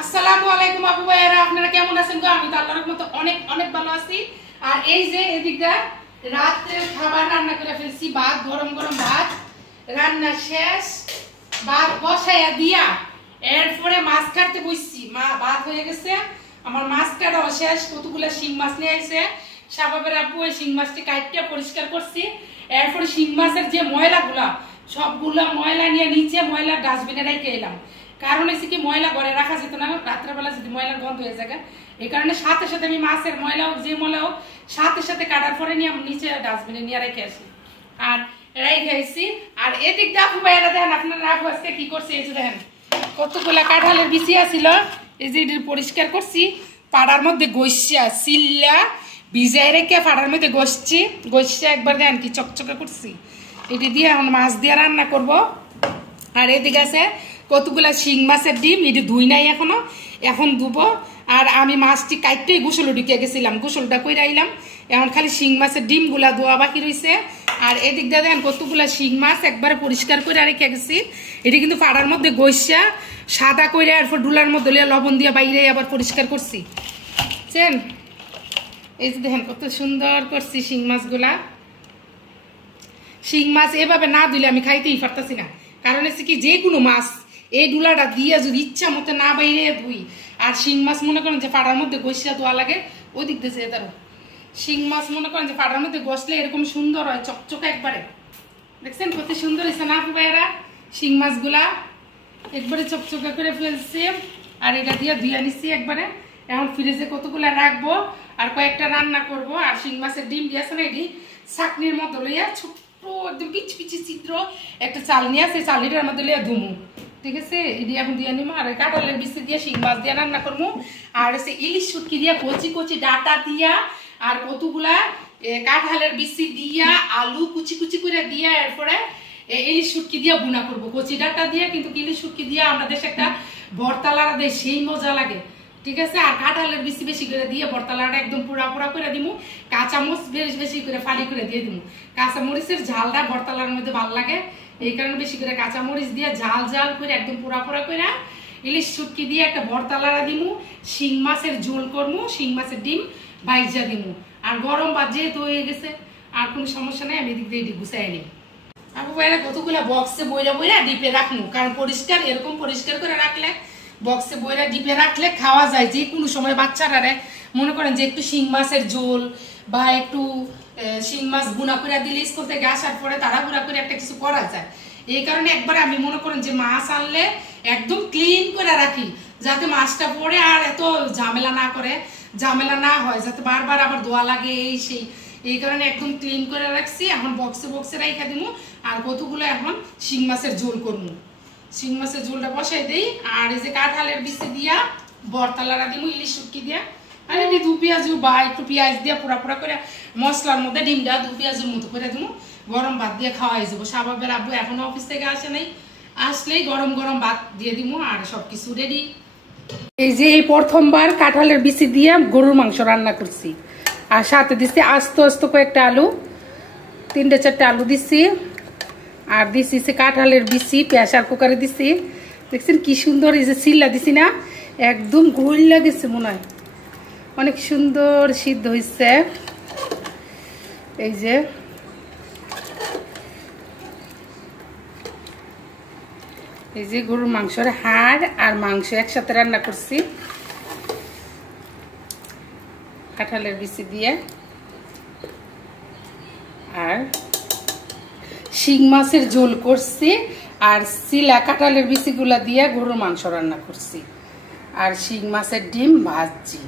আসসালামু আলাইকুম আপু ভাইয়েরা, আপনারা কেমন আছেন গো? আমি তো আল্লাহর মতো অনেক অনেক ভালো আছি। আর এই যে এদিকটা রাতে খাবার রান্না করে ফেলছি, ভাত গরম গরম ভাত রান্না শেষ, ভাত বসাইয়া দিয়া এরপরে মাছ কাটতে বসছি। ভাত হয়ে গেছে, আমার মাছ কাটাও শেষ। কতগুলা শিং মাছ নিয়ে আইছে শাবাবের আপু, ওই শিং মাছটি কাটতে পরিষ্কার করছি। এরপরে শিং মাছের যে ময়লাগুলা সবগুলা ময়লা নিয়ে নিচে ময়লা ডাস্টবিনে রেখে এলাম। কারণ হচ্ছে কি, ময়লা ঘরে রাখা যেত না, রাত্রেবেলা যদি ময়লার গন্ধ হয়ে যায়। এই কারণে সাথে সাথে আমি মাছের ময়লা হোক যে ময়লা হোক সাথে সাথে কাটার পরে নিয়ে নিচে ডাস্টবিনে নিয়ে রেখে আসি আর রেখে আসি। আর এদিক দিয়ে আপু ভাইয়েরা দেখেন, আপনারা আপু আজকে কি করছে, এই যে দেখেন কতগুলা কাঁঠালের বিচি আছিল, এই যে পরিষ্কার করছি। পাড়ার মধ্যে গসিয়া সিল্লা ভিজাই রেখে পাড়ার মধ্যে গসিয়া একবার দেখেন কি চকচকে করছি। এটি দিয়ে এখন মাছ দিয়ে রান্না করব। আর এদিকে আছে কতগুলা শিং মাছের ডিম, এটি ধুই নাই এখনো, এখন ধুবো। আর আমি মাছটি কাটতেই গোসল ঢুকে গেছিলাম, গোসলটা কইরা আইলাম। এখন খালি শিং মাছের ডিম গুলা ধোয়া বাকি রয়েছে। আর এদিক দিয়ে দেখেন কতগুলা শিং মাছ একবারে পরিষ্কার করে রেখে গেছি। এটি কিন্তু পাড়ার মধ্যে গসা সাদা করে এরপর ডুলার মধ্যে লবণ দিয়ে বাইরে আবার পরিষ্কার করছি, বুঝছেন? এই যে দেখেন কত সুন্দর করছি শিং মাছগুলা। শিং মাছ এভাবে না ধুলে আমি খাইতেই পারতাছি না। কারণ হচ্ছে কি, যে কোনো মাছ এই ডুলাটা দিয়ে যদি ইচ্ছা মতো না বাইরে ধুই, আর শিং মাছ মনে করেন যে পাড়ার মধ্যে গসিয়া ধোয়া লাগে, ওই দিক দিয়ে তার শিং মাছ মনে করেন যে পাড়ার মধ্যে গসলে এরকম সুন্দর হয়, চকচকে একবারে। দেখছেন কত সুন্দর হয়েছে না ভাইয়েরা? শিং মাছগুলা একবারে চকচকে করে ফেলছি। আর এটা দিয়ে ধুয়ে নিচ্ছি একবারে। এখন ফ্রিজে কতগুলা রাখবো আর কয়েকটা রান্না করব। আর শিং মাছের ডিম দিয়েছে না, এটি চাকনির মতো লইয়া ছোট্ট একদম পিচি পিচি ছিদ্র একটা চাল নিয়ে সেই চালিটার মধ্যে লইয়া ধুমু, ঠিক আছে? এটি এখন দিয়ে নিবো। আর কাঁঠালের বিচি দিয়ে শিং মাছ দিয়ে রান্না করবো। আর হচ্ছে ইলিশ শুটকি দিয়া কচি কচি ডাটা দিয়া আর কতগুলা কাঁঠালের বিচি দিয়া আলু কুচি কুচি করে দিয়া এরপরে ইলিশ শুটকি দিয়া বুনা করবো কচি ডাটা দিয়ে। কিন্তু ইলিশ শুটকি দিয়া আমরা দেশে একটা ভর্তালারা দেয়, সেই মজা লাগে, ঠিক আছে? আর কাঁঠালের বেশি বেশি করে দিয়ে ভর্তালাটা একদম পুরা পুরা করে দিমু। কাঁচামরিচ বেশি বেশি করে ফালি করে দিয়ে দিমু। কাঁচামরিচের ঝালটা ভর্তালার মধ্যে ভালো লাগে, এই কারণে বেশি করে কাঁচামরিচ দিয়ে ঝাল ঝাল করে একদম পুরা পুরা করে ইলিশ শুটকি দিয়ে একটা ভর্তালারা দিমু। শিং মাছের ঝোল করমু, শিং মাছের ডিম ভাইজা দিমু। আর গরম ভাত যেহেতু হয়ে গেছে আর কোনো সমস্যা নেই, আমি এদিক দিয়ে এটি গুছাই নিই। আপু ভাইরা কতগুলা বক্সে বইরা বইরা ডিপে রাখমু, কারণ পরিষ্কার এরকম পরিষ্কার করে রাখলে বক্সে বইরা ডিপে রাখলে খাওয়া যায় যে কোনো সময়। বাচ্চারা মনে করেন যে একটু শিং মাছের ঝোল বা একটু শিং মাছ বুনা করে দিলে স্কুল থেকে আসার পরে তাড়াহুড়া করে একটা কিছু করা যায়। এই কারণে একবার আমি মনে করেন যে মাছ আনলে একদম ক্লিন করে রাখি, যাতে মাছটা পরে আর এত ঝামেলা না করে, ঝামেলা না হয়, যাতে বারবার আবার ধোয়া লাগে এই সেই। এই কারণে একদম ক্লিন করে রাখছি। এখন বক্সে বক্সে রাইখা দিমু। আর কতগুলো এখন শিং মাছের ঝোল করবো, শিং মাছের ঝোলটা বসাই দিই। আর এই যে কাঁঠালের বিচি দিয়া ভর্তালারা দিমু ইলিশ শুটকি দিয়া। আর এটি দু পেঁয়াজু বা একটু পেঁয়াজ দিয়া পুরা পুরা করে মশলার মধ্যে ডিমটা দু পেঁয়াজের মতো করে দিমু। গরম ভাত দিয়ে খাওয়াই যাবো। শাবাবের আব্বু এখনো অফিস থেকে আসে নাই, আসলেই গরম গরম ভাত দিয়ে দিমু। আর সবকিছু রেডি। এই যে এই প্রথমবার কাঁঠালের বিচি দিয়ে গরুর মাংস রান্না করছি। আর সাথে দিচ্ছি আস্ত আস্ত কয়েকটা আলু, 3-4টা আলু দিচ্ছি। আর দিচ্ছি কাঁঠালের বিচি প্রেসার কুকারে দিচ্ছি। দেখছেন কি সুন্দর, এই যে সিল্লা দিছি না, একদম গইলা গেছে মনে হয়, অনেক সুন্দর সিদ্ধ হয়েছে। এই যে গরুর মাংসের হাড় আর মাংস একসাথে রান্না করছি কাঁঠালের বিচি দিয়ে। আর শিং মাছের ঝোল করছি। আর সিলা কাঁঠালের বিচিগুলা দিয়ে গরুর মাংস রান্না করছি। আর শিং মাছের ডিম ভাজছি।